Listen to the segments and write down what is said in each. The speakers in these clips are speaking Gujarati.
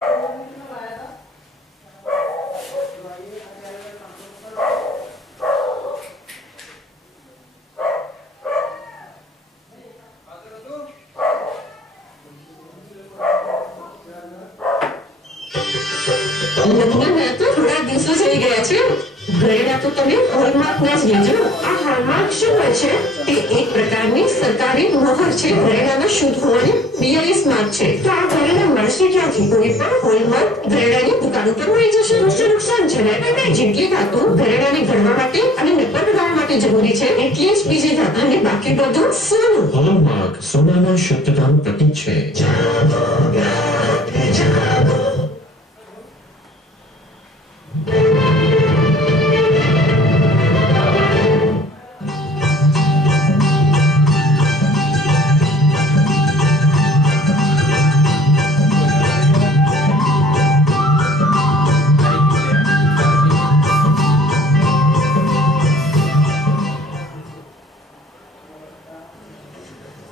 લગ્નમાં તો થોડા દિવસો થઈ ગયા છે. ઘરેડા તો તમે હોલમાર્કના જ લેજો. આ હોલમાર્ક શું હોય છે? તે એક પ્રકારની સરકારી મોહર છે. ઘરેડામાં શુદ્ધ હોવાની BIS માર્ક છે. તો આ ઘરેડા મળશે ક્યાંથી? કોઈ પણ હોલમાર્ક ઘરેડાની દુકાન ઉપર મળી જશે. વસ્તુ નુકસાન છે ને એટલે જેટલી ધાતુ ઘરેડાને ઘડવા માટે અને નક્કર બનાવવા માટે જરૂરી છે એટલી જ બીજી ધાતુ અને બાકી બધું સોનું. હોલમાર્ક સોનાના શુદ્ધતાનું પ્રતીક છે.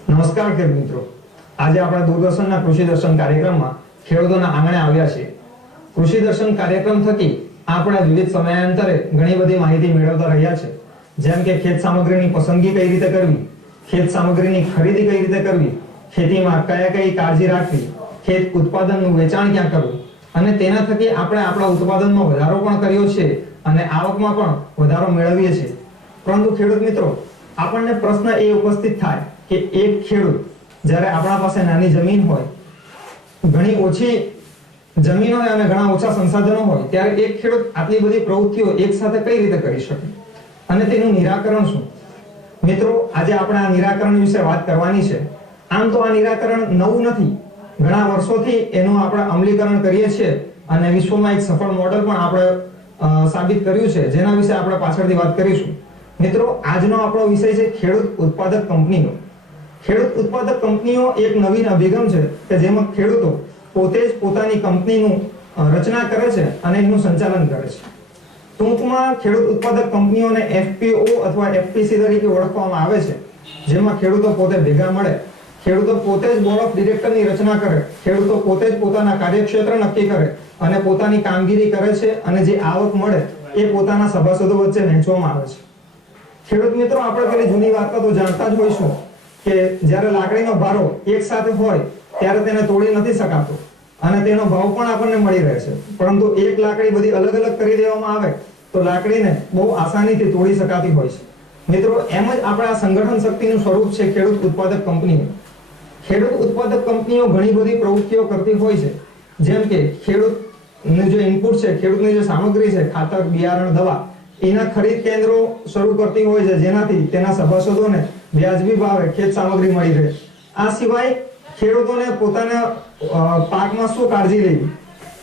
નમસ્કાર ખેડૂત મિત્રો, આજે આપણે દૂરદર્શનના કૃષિ દર્શન કાર્યક્રમમાં ખેડૂતોના આંગણે આવ્યા છીએ. કૃષિ દર્શન કાર્યક્રમ થકી આપણે વિવિધ સમયાંતરે ઘણી બધી માહિતી મેળવતા રહ્યા છે, જેમ કે ખેત સામગ્રીની પસંદગી કઈ રીતે કરવી, ખેત સામગ્રીની ખરીદી કઈ રીતે કરવી, ખેતીમાં કઈ કાળજી રાખવી, ખેત ઉત્પાદનનું વેચાણ ક્યાં કરવું, અને તેના થકી આપણે આપણા ઉત્પાદનમાં વધારો પણ કર્યો છે અને આવકમાં પણ વધારો મેળવીએ છીએ. પરંતુ ખેડૂત મિત્રો, આપણને પ્રશ્ન એ ઉપસ્થિત થાય કે એક ખેડૂત જ્યારે આપણા પાસે નાની જમીન હોય, ઘણી ઓછી જમીન હોય અને ઘણા ઓછા સંસાધનો હોય, ત્યારે એક ખેડૂત આટલી બધી પ્રવૃત્તિઓ એક સાથે કઈ રીતે કરી શકે અને તેનું નિરાકરણ શું? મિત્રો, આજે આપણે આ નિરાકરણ વિશે વાત કરવાની છે. આમ તો આ નિરાકરણ નવું નથી, ઘણા વર્ષોથી એનું આપણે અમલીકરણ કરીએ છીએ અને વિશ્વમાં એક સફળ મોડેલ પણ આપણે સાબિત કર્યું છે, જેના વિશે આપણે પાછળથી વાત કરીશું. મિત્રો, આજનો આપણો વિષય છે ખેડૂત ઉત્પાદક કંપનીઓ. ખેડૂત ઉત્પાદક કંપનીઓ એક નવીન અભિગમ છે કે જેમાં ખેડૂતો પોતે જ પોતાની કંપનીનું રચના કરે છે અને એનું સંચાલન કરે છે. ટૂંકમાં ખેડૂત ઉત્પાદક કંપનીઓને FPO અથવા FPC તરીકે ઓળખવામાં આવે છે, જેમાં ખેડૂતો પોતે ભેગા મળે, ખેડૂતો પોતે જ બોર્ડ ઓફ ડિરેક્ટરની રચના કરે, ખેડૂતો પોતે જ પોતાના કાર્યક્ષેત્ર નક્કી કરે અને પોતાની કામગીરી કરે છે અને જે આવક મળે એ પોતાના સભાસદો વચ્ચે વહેંચવામાં આવે છે. ખેડૂત મિત્રો, આપણે પેલી જૂની વાર્તા તો જાણતા જ હોઈશું કે જ્યારે લાકડીનો ભારો એક સાથે હોય ત્યારે તેને તોડી નથી શકાતો અને તેનો ભાવ પણ આપણને મળી રહે છે, પરંતુ એક લાકડી બધી અલગ અલગ કરી દેવામાં આવે તો લાકડીને બહુ આસાનીથી તોડી શકાતી હોય છે. મિત્રો, એમ જ આપણા સંગઠન શક્તિનું સ્વરૂપ છે ખેડૂત ઉત્પાદક કંપનીઓ. ખેડૂત ઉત્પાદક કંપનીઓ ઘણી બધી પ્રવૃત્તિઓ કરતી હોય છે, જેમ કે ખેડૂતનું જે ઇનપુટ છે, ખેડૂતની જે સામગ્રી છે, ખાતર, બિયારણ, દવા, એના ખરીદ કેન્દ્રો શરૂ કરતી હોય છે, જેનાથી તેના સભાસદોને વ્યાજબી ભાવે ખેત સામગ્રી મળી રહે. આ સિવાય ખેડૂતોને પોતાના પાકમાં શું કાળજી લેવી,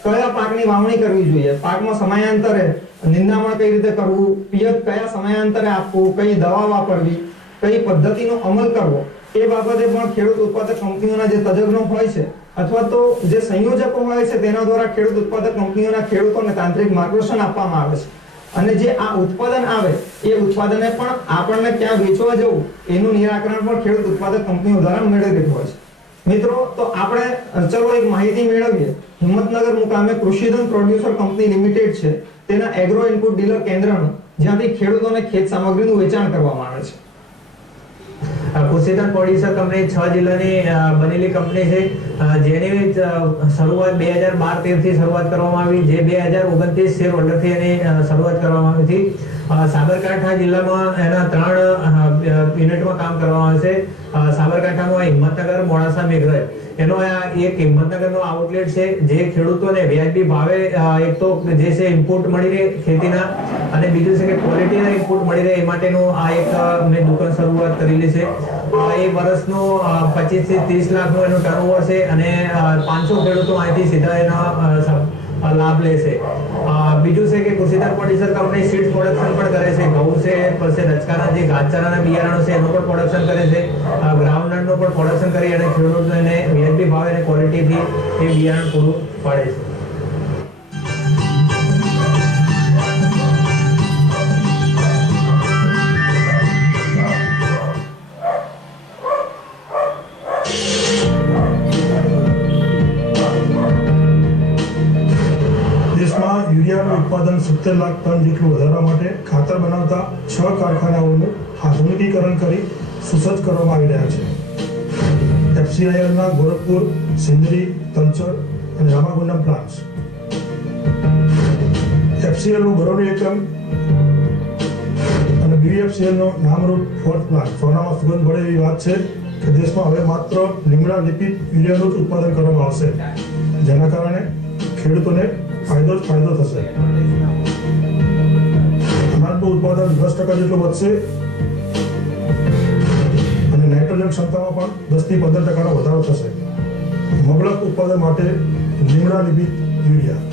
કયા પાકની વાવણી કરવી જોઈએ, પાકમાં સમયાંતરે નિંદામણ કઈ રીતે કરવું, પિયત કયા સમયાંતરે આપવું, કઈ દવા વાપરવી, કઈ પદ્ધતિનો અમલ કરવો, એ બાબતે પણ ખેડૂત ઉત્પાદક કંપનીઓના જે તજજ્ઞો હોય છે અથવા તો જે સંયોજકો હોય છે તેના દ્વારા ખેડૂત ઉત્પાદક કંપનીઓના ખેડૂતોને તાંત્રિક માર્ગદર્શન આપવામાં આવે છે. અને જે આ ઉત્પાદન આવે એ ઉત્પાદનને પણ આપણને ક્યાં વેચવા જવું એનું નિરાકરણ પણ ખેડૂત ઉત્પાદક કંપનીઓ દ્વારા મેળવી રહેતું હોય છે. મિત્રો, તો આપણે ચલો એક માહિતી મેળવીએ. હિંમતનગર મુકામે કૃષિધન પ્રોડ્યુસર કંપની લિમિટેડ છે, તેના એગ્રો ઇનપુટ ડીલર કેન્દ્રનું, જ્યાંથી ખેડૂતોને ખેત સામગ્રીનું વેચાણ કરવામાં આવે છે. કૃષિધન પ્રોડ્યુસર કંપની 6 જિલ્લાની બનેલી કંપની છે, જેની શરૂઆત 2012-13 થી શરૂઆત કરવામાં આવી, જે 2029 શેર હોલ્ડરથી એની શરૂઆત કરવામાં આવી હતી. સાબરકાંઠા જિલ્લામાં એના 3 યુનિટમાં કામ કરવામાં આવે છે. સાબરકાંઠામાં હિંમતનગર, મોડાસા, મેઘરજ, એનો આ એક હિંમતનગરનો આઉટલેટ છે, જે ખેડૂતોને વ્યાજબી ભાવે એક તો જે છે ઇનપુટ મળી રહે ખેતીના, અને બીજું છે કે ક્વોલિટીના ઇનપુટ મળી રહે એ માટેનું આ એક મેં દુકાન શરૂઆત કરેલી છે. એ વર્ષનો 25 થી 30 લાખનો એનો ટર્નઓવર છે અને 500 ખેડૂતો અહીંથી સીધા એનો લાભ લેશે. બીજું છે કે કૃષિધન પ્રોડ્યુસર કંપની સીડ્સ પ્રોડક્શન પણ કરે છે. ઘઉં છે, પછી રચકાના જે ઘાસચારાના બિયારણો છે એનું પણ પ્રોડક્શન કરે છે. ગ્રાઉન્ડનટનું પણ પ્રોડક્શન કરી અને ખેડૂતોને વ્યાજબી ભાવે અને ક્વોલિટીથી એ બિયારણ પૂરું પાડે છે. દેશમાં યુરિયાનું ઉત્પાદન 70 લાખ ટન જેટલું વધારવા માટે ખાતર બનાવતા 6 કારખાનાઓનું આધુનિકીકરણ કરી સુસજ્જ કરવામાં આવી રહ્યા છે. FCILના ગોરખપુર, સિંદરી, તલચર અને રામાગુંડમ પ્લાન્ટ્સ. FCLનું બરોલી એકમ અને BVFCLનો નામરૂપ ફોર્થ પ્લાન્ટ. સોનામાં સુગંધ મળે એવી વાત છે કે દેશમાં હવે માત્ર લીમડા લિપિત યુરિયાનું જ ઉત્પાદન કરવામાં આવશે, જેના કારણે ખેડૂતોને ફાયદો થશે. અનાજનું ઉત્પાદન 10% જેટલું વધશે અને નાઇટ્રોજન ક્ષમતામાં પણ 10 થી 15% વધારો થશે. મબલક ઉત્પાદન માટે લીમડા લિપિત યુરિયા.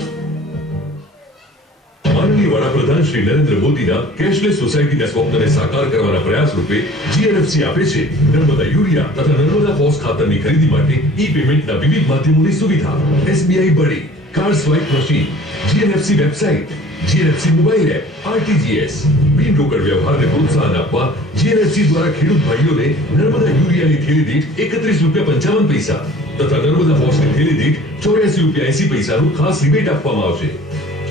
માનનીય વડાપ્રધાન શ્રી નરેન્દ્ર મોદીના કેશલેસ સોસાયટીના સ્વપ્નને સાકાર કરવાના પ્રયાસ રૂપે GNFC આપે છે નર્મદા યુરિયા તથા નર્મદા ફોસ ખાતરની ખરીદી માટે ઈ-પેમેન્ટના વિવિધ માધ્યમોની સુવિધા. SBI બડી, card swipe machine, GNFC website, GNFC mobile app, RTGS. બિન રોકડ વ્યવહારને પ્રોત્સાહન આપવા GNFC દ્વારા ખેડૂત ભાઈઓને નર્મદા યુરિયાની થેલી દીઠ ₹31.55 તથા નર્મદા ફોસની થેલી દીઠ ₹84.80 ખાસ રિબેટ આપવામાં આવશે.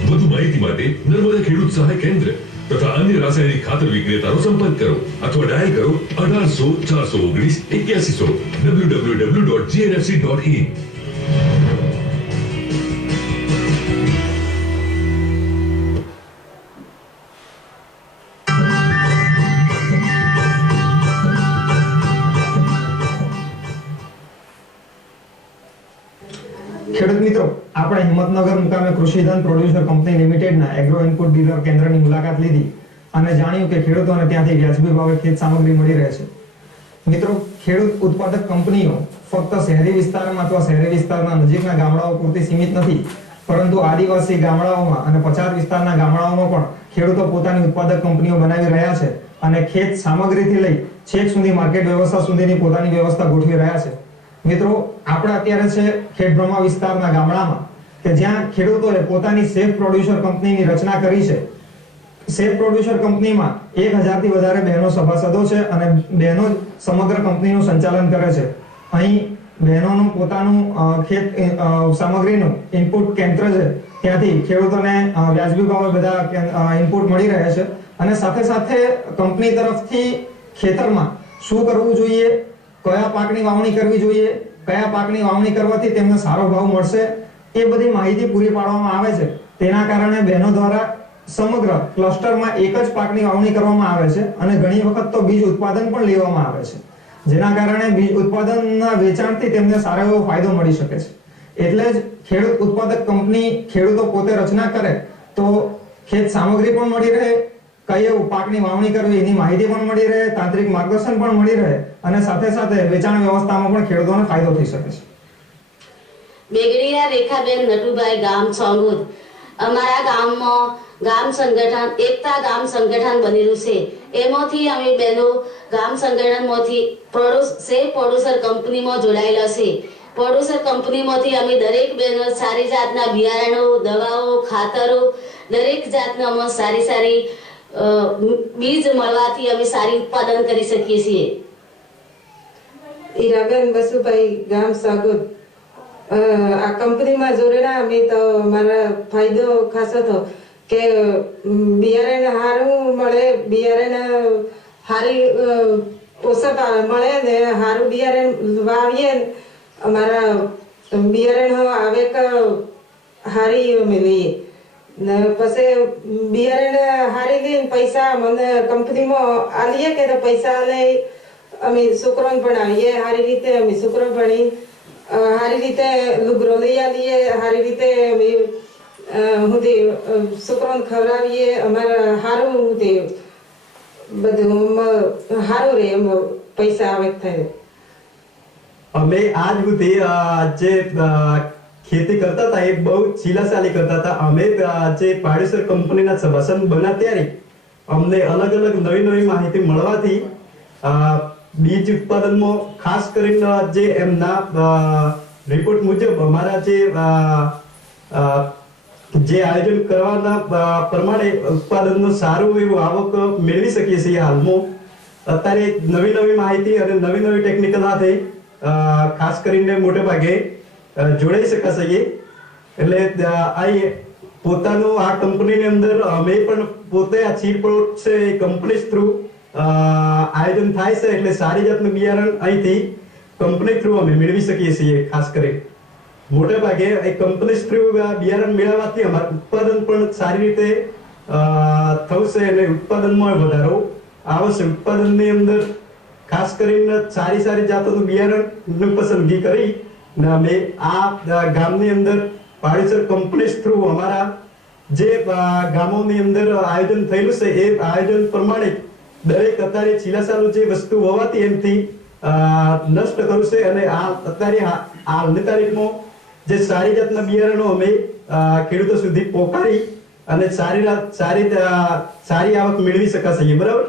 વધુ માહિતી માટે નર્મદા ખેડૂત સહાય કેન્દ્ર તથા અન્ય રાસાયણિક ખાતર વિક્રેતાનો સંપર્ક કરો અથવા ડાયલ કરો 1800 419 8100 www.gnfc.in. ખેડૂત મિત્રો, આપણે હિંમતનગર મુકામે કૃષિધન પ્રોડ્યુસર કંપની લિમિટેડના એગ્રો ઇનપુટ ડીલર કેન્દ્રની મુલાકાત લીધી અને જાણ્યું કે ખેડૂતોને ત્યાંથી વ્યાજબી ભાવે ખેત સામગ્રી મળી રહે છે. મિત્રો, ખેડૂત ઉત્પાદક કંપનીઓ ફક્ત શહેરી વિસ્તારમાં અથવા શહેરી વિસ્તારના નજીકના ગામડાઓ પૂરતી સીમિત નથી, પરંતુ આદિવાસી ગામડાઓમાં અને પછાત વિસ્તારના ગામડાઓમાં પણ ખેડૂતો પોતાની ઉત્પાદક કંપનીઓ બનાવી રહ્યા છે અને ખેત સામગ્રીથી લઈ છેક સુધી માર્કેટ વ્યવસ્થા સુધીની પોતાની વ્યવસ્થા ગોઠવી રહ્યા છે. મિત્રો, આપણે અત્યારે છે ખેડબ્રહ્મા વિસ્તારના ગામડામાં કે જ્યાં ખેડૂતોએ પોતાની સેફ પ્રોડ્યુસર કંપનીની રચના કરી છે. સેફ પ્રોડ્યુસર કંપનીમાં 1000 થી વધારે બહેનો સભાસદો છે અને બહેનો જ સમગ્ર કંપનીનું સંચાલન કરે છે. અહીં બહેનોનું પોતાનું ખેત સામગ્રીનું ઇનપુટ કેન્દ્ર છે, ત્યાંથી ખેડૂતોને વ્યાજબી ભાવે બધા ઇનપુટ મળી રહે છે અને સાથે સાથે કંપની તરફથી ખેતરમાં શું કરવું જોઈએ, કયા પાકની વાવણી કરવી જોઈએ, કયા પાકની વાવણી કરવાથી તેમને સારો ભાવ મળશે, એ બધી માહિતી પૂરી પાડવામાં આવે છે. તેના કારણે બહેનો દ્વારા સમગ્ર ક્લસ્ટરમાં એક જ પાકની વાવણી કરવામાં આવે છે અને ઘણી વખત તો બીજ ઉત્પાદન પણ લેવામાં આવે છે, જેના કારણે બીજ ઉત્પાદનના વેચાણથી તેમને સારો એવો ફાયદો મળી શકે છે. એટલે જ ખેડૂત ઉત્પાદક કંપની ખેડૂતો પોતે રચના કરે તો ખેત સામગ્રી પણ મળી રહે, કઈ પાકની વાવણી કરવી એની માહિતી પણ મળી રહે, તાંત્રિક માર્ગદર્શન પણ મળી રહે અને સાથે સાથે વેચાણ વ્યવસ્થામાં પણ ખેડૂતોને ફાયદો થઈ શકે છે. બેગડીયા રેખાબેન નટુભાઈ, ગામ સોંગુદ. અમારા ગામમાં ગામ સંગઠન એકતા ગામ સંગઠન બનેલું છે. એમાંથી અમે બહેનો ગામ સંગઠનમાંથી સેફ પ્રોડ્યુસર કંપનીમાં જોડાયેલા છે. પ્રોડ્યુસર કંપનીમાંથી અમે દરેક બહેનો સારી જાતના બિયારણો, દવાઓ, ખાતરો, દરેક જાતના સારી બીજ મળવાથી અમે સારી ઉત્પાદન કરી શકીએ છીએ. ઈરાબેન બસુભાઈ, ગામ સાગુદ. આ કંપનીમાં જોડેલા અમે તો મારા ફાયદો ખાસો થયો કે બિયારણ સારું મળે, બિયારણ સારી પોષક મળે ને સારું બિયારણ વાવીએ. અમારા બિયારણ આવે કે સારી અમે લઈએ ને પછી બિયારણ હારી લઈને પૈસા મને કંપનીમાં આલીએ કે પૈસા લઈ અમે છોકરોને ભણાવીએ સારી રીતે. અમે છોકરો ભણી સારી રીતે લુગરો લઈ આવીએ, સારી રીતે અમે છોકરોને ખવડાવીએ. અમારા સારું બધું સારું રહે, પૈસા આવે થાય. અમે આજ સુધી જે ખેતી કરતા હતા એ બહુ ચીલાચાલી કરતા હતા. અમે જે પ્રોડ્યુસર કંપનીના સભાસદ બન્યા ત્યારે અમને અલગ અલગ નવી માહિતી મળવાથી બીજ ઉત્પાદનમાં ખાસ કરીને જે એમના રિપોર્ટ મુજબ અમારા જે આયોજન કરવાના પ્રમાણે ઉત્પાદનનું સારું એવું આવક મેળવી શકીએ છીએ. હાલમાં અત્યારે નવી માહિતી અને નવી ટેકનિકલ સાથે ખાસ કરીને મોટે ભાગે જોડાઈ શકાશે. એટલે પોતાનું આ કંપનીની અંદર અમે પણ પોતે આ સીડ પ્લોટ છે એ કંપની થ્રુ આયોજન થાય છે, એટલે સારી જાતનું બિયારણ અહીંથી કંપની થ્રુ અમે મેળવી શકીએ છીએ. ખાસ કરી મોટે ભાગે એ કંપની થ્રુ બિયારણ મેળવવાથી અમારું ઉત્પાદન પણ સારી રીતે થશે અને ઉત્પાદનમાં વધારો આવશે. ઉત્પાદનની અંદર ખાસ કરીને સારી જાતોનું બિયારણની પસંદગી કરી ને અમે આ ગામની અંદર પાડીસર કંપની થ્રુ અમારા જે ગામોની અંદર આયોજન થયેલું છે એ આયોજન પ્રમાણે દરેક અત્યારે ચીલાસાલું જે વસ્તુ હોવાથી એમથી નષ્ટ કરવું છે અને આ અત્યારે હાલની તારીખમાં જે સારી જાતના બિયારણો અમે ખેડૂતો સુધી પહોંચાડી અને સારી આવક મેળવી શકાશે. બરાબર.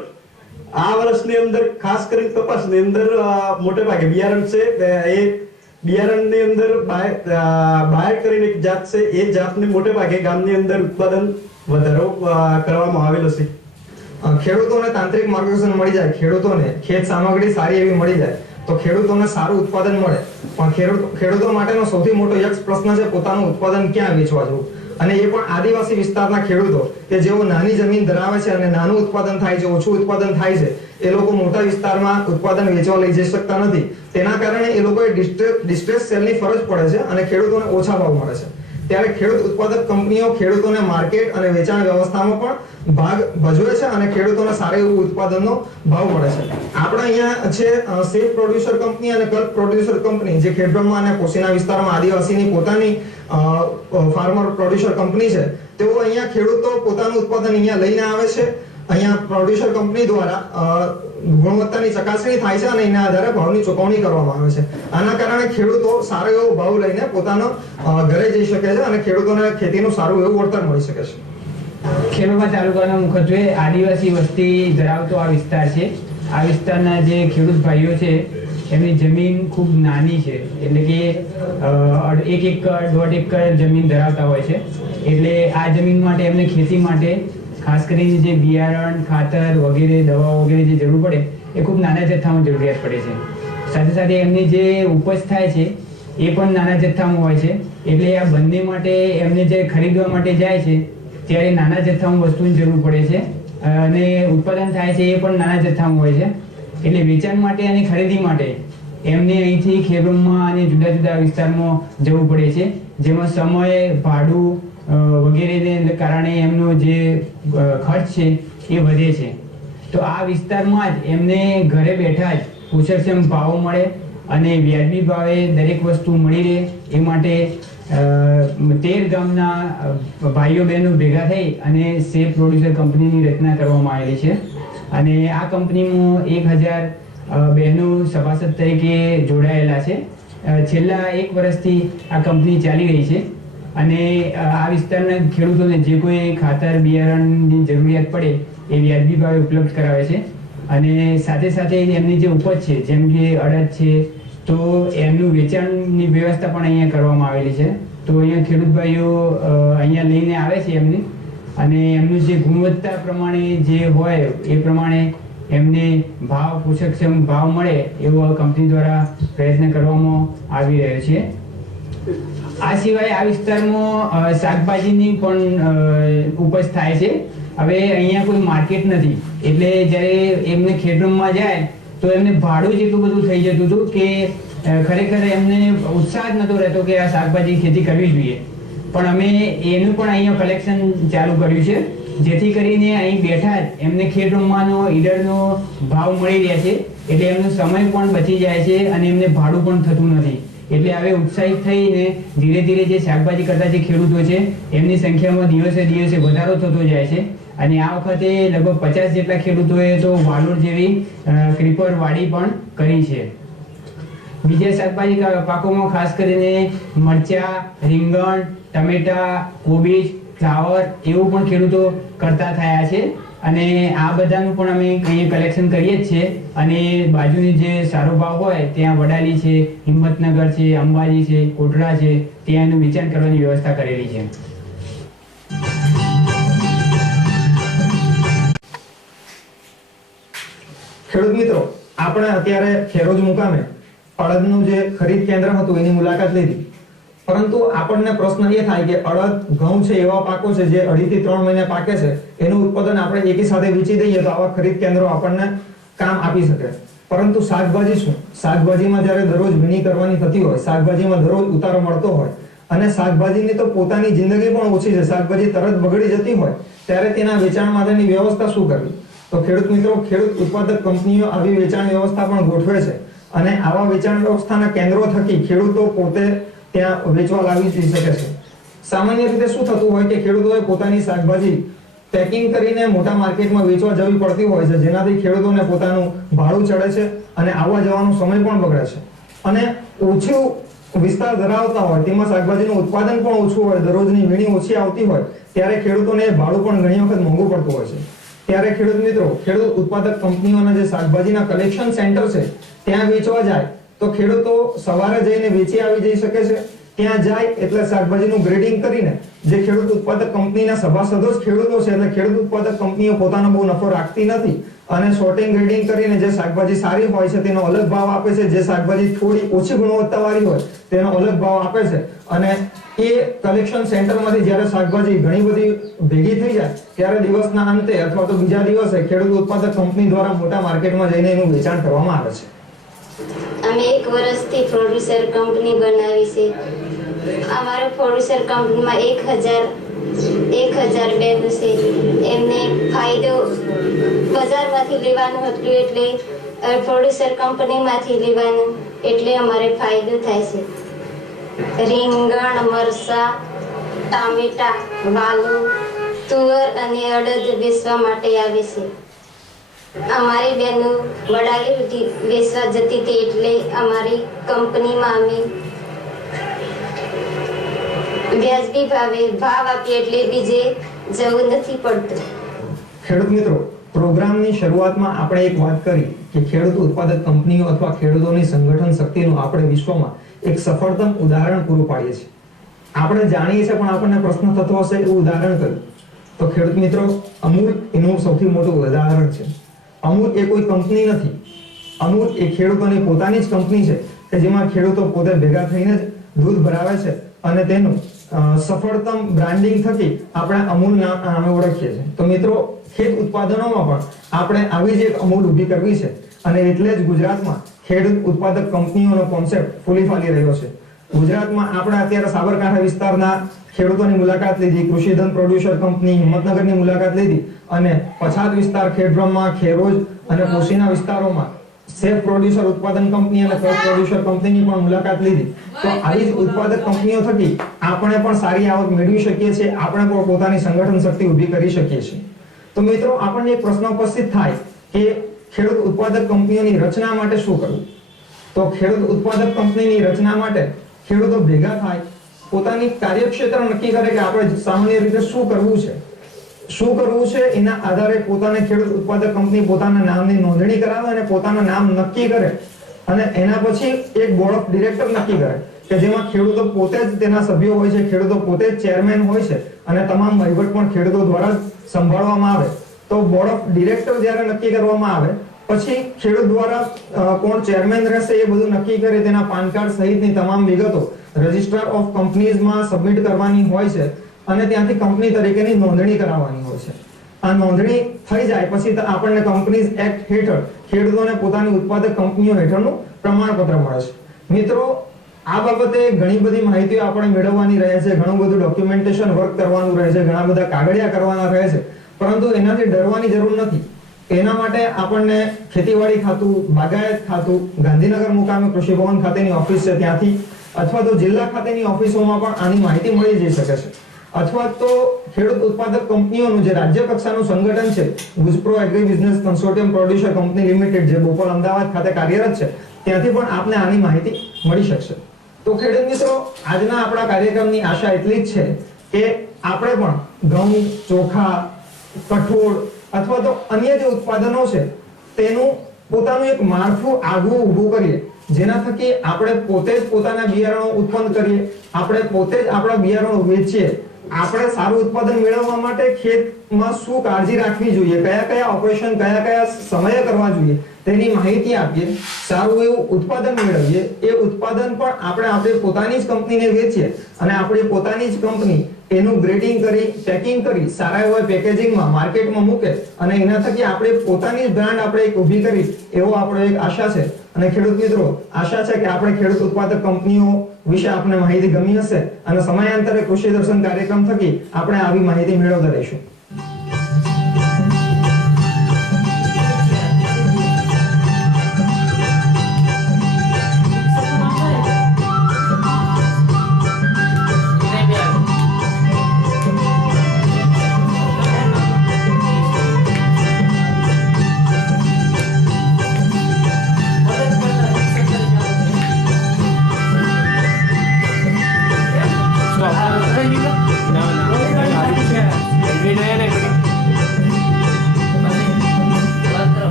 આ વર્ષની અંદર ખાસ કરીને કપાસની અંદર મોટે ભાગે બિયારણ છે એ બિયારણની અંદર બાયર કરીને એક જાત છે એ જાતની મોટે ભાગે ગામની અંદર ઉત્પાદન વધારો કરવામાં આવેલો છે. ખેડૂતોને તાંત્રિક માર્ગદર્શન મળી જાય, ખેડૂતોને ખેત સામગ્રી સારી એવી મળી જાય તો ખેડૂતોને સારું ઉત્પાદન મળે. પણ ખેડૂતો માટેનો સૌથી મોટો યક્ષ પ્રશ્ન છે પોતાનું ઉત્પાદન ક્યાં વેચવા જવું, અને એ પણ આદિવાસી વિસ્તારના ખેડૂતો કે જેઓ નાની જમીન ધરાવે છે અને નાનું ઉત્પાદન થાય છે, ઓછું ઉત્પાદન થાય છે, એ લોકો મોટા વિસ્તારમાં ઉત્પાદન વેચવા લઈ જઈ શકતા નથી. તેના કારણે એ લોકોએ ડિસ્ટ્રેસ સેલની ફરજ પડે છે અને ખેડૂતોને ઓછા ભાવ મળે છે. ત્યારે ખેડૂત ઉત્પાદક કંપનીઓ ખેડૂતોને માર્કેટ અને વેચાણ વ્યવસ્થામાં પણ ભાગ ભજવે છે અને ખેડૂતોને સારા એવું ઉત્પાદનનો ભાવ મળે છે. આપણે અહીંયા છે સેફ પ્રોડ્યુસર કંપની અને કલ્પ પ્રોડ્યુસર કંપની, જે ખેડબ્રહ્મા અને કોસીના વિસ્તારમાં આદિવાસીની પોતાની ફાર્મર પ્રોડ્યુસર કંપની છે. તેઓ અહીંયા ખેડૂતો પોતાનું ઉત્પાદન અહીંયા લઈને આવે છે. અહીંયા પ્રોડ્યુસર કંપની દ્વારા ગુણવત્તાની ચકાસણી થાય છે અને એના આધારે ભાવની ચૂકવણી કરવામાં આવે છે. આના કારણે ખેડૂતો સારો એવો ભાવ લઈને પોતાનો ઘરે જઈ શકે છે અને ખેડૂતોને ખેતીનું સારું એવું વળતર મળી શકે છે. ખેડબ્રહ્મા તાલુકાનો મુખ્યત્વે આદિવાસી વસ્તી ધરાવતો આ વિસ્તાર છે. આ વિસ્તારના જે ખેડૂત ભાઈઓ છે એમની જમીન ખૂબ નાની છે, એટલે કે 1 એકર 1.5 એકર જમીન ધરાવતા હોય છે. એટલે આ જમીન માટે એમને ખેતી માટે ખાસ કરીને જે બિયારણ, ખાતર વગેરે, દવાઓ વગેરે જે જરૂર પડે એ ખૂબ નાના જથ્થામાં જરૂરિયાત પડે છે. સાથે સાથે એમની જે ઉપજ થાય છે એ પણ નાના જથ્થામાં હોય છે. એટલે આ બંને માટે એમને જે ખરીદવા માટે જાય છે ત્યારે નાના જથ્થામાં વસ્તુની જરૂર પડે છે અને ઉત્પાદન થાય છે એ પણ નાના જથ્થામાં હોય છે. એટલે વેચાણ માટે અને ખરીદી માટે એમને અહીંથી ખેડબ્રહ્મા અને જુદા જુદા વિસ્તારમાં જવું પડે છે, જેમાં સમય, ભાડું વગેરેને કારણે એમનો જે ખર્ચ છે એ વધે છે. તો આ વિસ્તારમાં જ એમને ઘરે બેઠા જ પોષકક્ષમ ભાવો મળે અને વ્યાજબી ભાવે દરેક વસ્તુ મળી રહે એ માટે 13 ગામના ભાઈઓ બહેનો ભેગા થઈ અને સેફ પ્રોડ્યુસર કંપનીની રચના કરવામાં આવેલી છે. અને આ કંપનીમાં 1000 બહેનો સભાસદ તરીકે જોડાયેલા છે. છેલ્લા 1 વર્ષથી આ કંપની ચાલી રહી છે અને આ વિસ્તારના ખેડૂતોને જે કોઈ ખાતર બિયારણની જરૂરિયાત પડે એ વ્યાજબી ભાવે ઉપલબ્ધ કરાવે છે. અને સાથે સાથે એમની જે ઉપજ છે, જેમ કે અડદ છે, તો એમનું વેચાણની વ્યવસ્થા પણ અહીંયા કરવામાં આવેલી છે. તો અહીંયા ખેડૂત ભાઈઓ અહીંયા લઈને આવે છે એમની, અને એમનું જે ગુણવત્તા પ્રમાણે જે હોય એ પ્રમાણે એમને પોષકક્ષમ ભાવ મળે એવો કંપની દ્વારા પ્રયત્ન કરવામાં આવી રહ્યો છે. આ સિવાય આ વિસ્તારમાં શાકભાજીની પણ ઉપજ થાય છે. હવે અહીંયા કોઈ માર્કેટ નથી, એટલે જ્યારે એમને ખેતરમાં જાય તો એમને ભાડું જ એટલું બધું થઈ જતું હતું કે ખરેખર એમને ઉત્સાહ જ નહોતો રહેતો કે આ શાકભાજી ખેતી કરવી જોઈએ. પણ અમે એનું પણ અહીંયા કલેક્શન ચાલુ કર્યું છે, જેથી કરીને અહીં બેઠા જ એમને ખેતરમાંનો ઈડરનો ભાવ મળી રહે છે. એટલે એમનો સમય પણ બચી જાય છે અને એમને ભાડું પણ થતું નથી. એટલે હવે ઉત્સાહિત થઈને ધીરે ધીરે જે શાકભાજી કરતા જે ખેડૂતો છે એમની સંખ્યામાં દિવસે દિવસે વધારો થતો જાય છે. અને આ વખતે લગભગ 50 જેટલા ખેડૂતોએ તો વાલોડ જેવી ક્રીપર વાડી પણ કરી છે. બીજા શાકભાજી પાકોમાં ખાસ કરીને મરચા, રીંગણ, ટમેટા, કોબીજ, ફ્લાવર એવું પણ ખેડૂતો કરતા થયા છે. અને આ બધાનું પણ અમે અહીંયા કલેક્શન કરીએ જ છીએ. અને બાજુની જે સારો ભાવ હોય ત્યાં વડાલી છે, હિંમતનગર છે, અંબાજી છે, કોટડા છે, ત્યાં એનું વેચાણ કરવાની વ્યવસ્થા કરેલી છે. ખેડૂત મિત્રો, આપણે અત્યારે ખેરોજ મુકામે અડદનું જે ખરીદ કેન્દ્ર હતું એની મુલાકાત લીધી. પરંતુ આપણને પ્રશ્ન એ થાય કે અડદ, ઘઉં છે એવા પાકો છે જે 2 થી 3 મહિને પાકે છે, એનું ઉત્પાદન આપણે એકી સાથે વેચી દઈએ તો આવા ખરીદ કેન્દ્રો આપણને કામ આપી શકે. પરંતુ શાકભાજી શું? શાકભાજીમાં જ્યારે દરરોજ વીણી કરવાની થતી હોય, શાકભાજીમાં દરરોજ ઉતારો મળતો હોય અને શાકભાજીની તો પોતાની જિંદગી પણ ઓછી છે, શાકભાજી તરત બગડી જતી હોય, ત્યારે તેના વેચાણ માટેની વ્યવસ્થા શું કરવી? તો ખેડૂત મિત્રો, ખેડૂત ઉત્પાદક કંપનીઓ આવી વેચાણ વ્યવસ્થા પણ ગોઠવે છે અને આવા વેચાણ વ્યવસ્થાના કેન્દ્રો થકી ખેડૂતો પોતે ત્યાં વેચવા લાવી જઈ શકે છે. સામાન્ય રીતે શું થતું હોય કે ખેડૂતોએ પોતાની શાકભાજી પેકિંગ કરીને મોટા માર્કેટમાં વેચવા જવી પડતી હોય છે, જેનાથી ખેડૂતોને પોતાનું ભાડું ચડે છે અને આવવા જવાનો સમય પણ બગડે છે. અને ઓછું વિસ્તાર ધરાવતા હોય તેમાં શાકભાજીનું ઉત્પાદન પણ ઓછું હોય, દરરોજની વીણી ઓછી આવતી હોય, ત્યારે ખેડૂતોને ભાડું પણ ઘણી વખત મોંઘું પડતું હોય છે. ત્યારે ખેડૂત મિત્રો, ખેડૂત ઉત્પાદક કંપનીઓના જે શાકભાજીના કલેક્શન સેન્ટર છે ત્યાં વેચવા જાય તો ખેડૂતો સવારે જઈને વેચી આવી જઈ શકે છે. ત્યાં જાય એટલે શાકભાજીનું ગ્રેડિંગ કરીને, જે ખેડૂત ઉત્પાદક કંપનીના સભાસદો જ ખેડૂતો છે એટલે ખેડૂત ઉત્પાદક કંપનીઓ પોતાનો બહુ નફો રાખતી નથી અને સોર્ટિંગ ગ્રેડિંગ કરીને જે શાકભાજી સારી હોય છે તેનો અલગ ભાવ આપે છે, જે શાકભાજી થોડી ઓછી ગુણવત્તાવાળી હોય તેનો અલગ ભાવ આપે છે. અને એ કલેક્શન સેન્ટરમાંથી જ્યારે શાકભાજી ઘણી બધી ભેગી થઈ જાય ત્યારે દિવસના અંતે અથવા તો બીજા દિવસે ખેડૂત ઉત્પાદક કંપની દ્વારા મોટા માર્કેટમાં જઈને એનું વેચાણ કરવામાં આવે છે. અમે 1 વર્ષથી પ્રોડ્યુસર કંપની બનાવી છે. અમારો પ્રોડ્યુસર કંપનીમાં 1000 બેનો છે. એમને ફાયદો બજારમાંથી લેવાનું હતું એટલે પ્રોડ્યુસર કંપનીમાંથી લેવાનું, એટલે અમારે ફાયદો થાય છે. રીંગણ, મરસા, ટામેટા, વાલો, તુવર અને અડદ વેચવા માટે આવે છે. અમારી બહેનો વડાલી વેચવા જતી હતી એટલે અમારી કંપનીમાં અમે વ્યાજબી ભાવે ભાવ આપીએ એટલે બીજે જવું નથી પડતું. ખેડૂત મિત્રો, પ્રોગ્રામની શરૂઆતમાં આપણે એક વાત કરી કે ખેડૂત ઉત્પાદક કંપનીઓ અથવા ખેડૂતોની સંગઠન શક્તિનું આપણે વિશ્વમાં એક સફળતમ ઉદાહરણ પૂરું પાડીએ છીએ. આપણે જાણીએ છીએ પણ આપણને પ્રશ્ન થતો હશે એવું ઉદાહરણ કયું? તો ખેડૂત મિત્રો, અમૂલ એનું સૌથી મોટું ઉદાહરણ છે. અમૂલ એ કોઈ કંપની નથી. અમૂલ એ ખેડૂતોની પોતાની જ કંપની છે કે જેમાં ખેડૂતો પોતે ભેગા થઈને જ દૂધ ભરાવે છે અને તેનું સફળતમ બ્રાન્ડિંગ થકી આપણે અમૂલ નામે ઓળખીએ છીએ. તો મિત્રો, ખેત ઉત્પાદનોમાં પણ આપણે આવી જ એક અમૂલ ઊભી કરવી છે અને એટલે જ ગુજરાતમાં ખેડૂત ઉત્પાદક કંપનીઓનો કોન્સેપ્ટ ફૂલી ફાલી રહ્યો છે. ગુજરાતમાં આપણે અત્યારે સાબરકાંઠા વિસ્તારના ખેડૂતોની મુલાકાત લીધી, કૃષિધન પ્રોડ્યુસર કંપની હિંમતનગરની મુલાકાત લીધી અને પછાત વિસ્તાર ખેડબ્રહ્મા, ખેરોજ અને કોસીના વિસ્તારોમાં સેફ પ્રોડ્યુસર ઉત્પાદન કંપની અને કચ્છ પ્રોડ્યુસર કંપનીની પણ મુલાકાત લીધી. તો આવી જ ઉત્પાદક કંપનીઓ થકી આપણે પણ સારી આવક મેળવી શકીએ છીએ, આપણે પણ પોતાની સંગઠન શક્તિ ઊભી કરી શકીએ છીએ. તો મિત્રો, આપણને એક પ્રશ્ન ઉપસ્થિત થાય કે ખેડૂત ઉત્પાદક કંપનીઓની રચના માટે શું કરવું? તો ખેડૂત ઉત્પાદક કંપનીની રચના માટે ખેડૂતો ભેગા થાય, પોતાની કાર્યક્ષેત્ર નક્કી કરે કે આપણે સામાન્ય રીતે શું કરવું છે, એના આધારે પોતાને ખેડૂત ઉત્પાદક કંપની પોતાના નામની નોંધણી કરાવે અને પોતાનું નામ નક્કી કરે અને એના પછી એક બોર્ડ ઓફ ડિરેક્ટર નક્કી કરે કે જેમાં ખેડૂતો પોતે જ તેના સભ્યો હોય છે, ખેડૂતો પોતે જ ચેરમેન હોય છે અને તમામ વહીવટ પણ ખેડૂતો દ્વારા સંભાળવામાં આવે. તો બોર્ડ ઓફ ડિરેક્ટર જ્યારે નક્કી કરવામાં આવે પછી ખેડૂત દ્વારા કોણ ચેરમેન રહેશે એ બધું નક્કી કરે, તેના પાન કાર્ડ સહિતની તમામ વિગતો રજિસ્ટર ઓફ કંપનીઝમાં સબમિટ કરવાની હોય છે અને ત્યાંથી કંપની તરીકેની નોંધણી કરાવવાની હોય છે. આ નોંધણી થઈ જાય પછી આપણને કંપનીઝ એક્ટ હેઠળ ખેડૂતોને પોતાની ઉત્પાદક કંપનીઓ હેઠળનું પ્રમાણપત્ર મળે છે. મિત્રો, આ બાબતે ઘણી બધી માહિતી આપણે મેળવવાની રહે છે, ઘણું બધું ડોક્યુમેન્ટેશન વર્ક કરવાનું રહે છે, ઘણા બધા કાગળિયા કરવાના રહે છે, પરંતુ એનાથી ડરવાની જરૂર નથી. એના માટે આપણને ખેતીવાડી ખાતું, બાગાયત ખાતું, ગાંધીનગર મુકામે કૃષિ ભવન ખાતેની ઓફિસ છે ત્યાંથી અથવા તો જિલ્લા ખાતેની ઓફિસોમાં પણ આની માહિતી મળી જઈ શકે છે. અથવા તો ખેડૂત ઉત્પાદક કંપનીઓનું જે રાજ્ય કક્ષાનું સંગઠન છે, Gujpro agri business consortium producer company limited, જે બોપલ અમદાવાદ ખાતે કાર્યરત છે, ત્યાંથી પણ આપને આની માહિતી મળી શકશે. તો ખેડૂત મિત્રો, આજના આપણા કાર્યક્રમની આશા એટલી જ છે કે આપણે પણ ઘઉં, ચોખા, કઠોળ અથવા તો અન્ય જે ઉત્પાદનો છે તેનું પોતાનું એક માળખું આગવું ઊભું કરીએ, જેના થકી આપણે પોતે જ પોતાના બિયારણો ઉત્પન્ન કરીએ, આપણે પોતે જ આપણા બિયારણો વેચીએ, આપણે સારું ઉત્પાદન મેળવવા માટે ખેતમાં શું કાળજી રાખવી જોઈએ, કયા કયા ઓપરેશન કયા સમયે કરવા જોઈએ તેની માહિતી આપીએ, સારું એવું ઉત્પાદન મેળવીએ. એ ઉત્પાદન પણ આપણે આપણી પોતાની જ કંપનીને વેચીએ અને આપણી પોતાની જ કંપની એનું ગ્રેડિંગ કરી, પેકિંગ કરી, સારા એવા પેકેજિંગમાં માર્કેટમાં મૂકે અને એના થકી આપણે પોતાની જ બ્રાન્ડ આપણે એક ઊભી કરી, એવો આપણો એક આશા છે. અને ખેડૂત મિત્રો, આશા છે કે આપણે ખેડૂત ઉત્પાદક કંપનીઓ વિશે આપને માહિતી ગમી હશે અને સમયાંતરે કૃષિ દર્શન કાર્યક્રમ થકી આપણે આવી માહિતી મેળવતા રહીશું.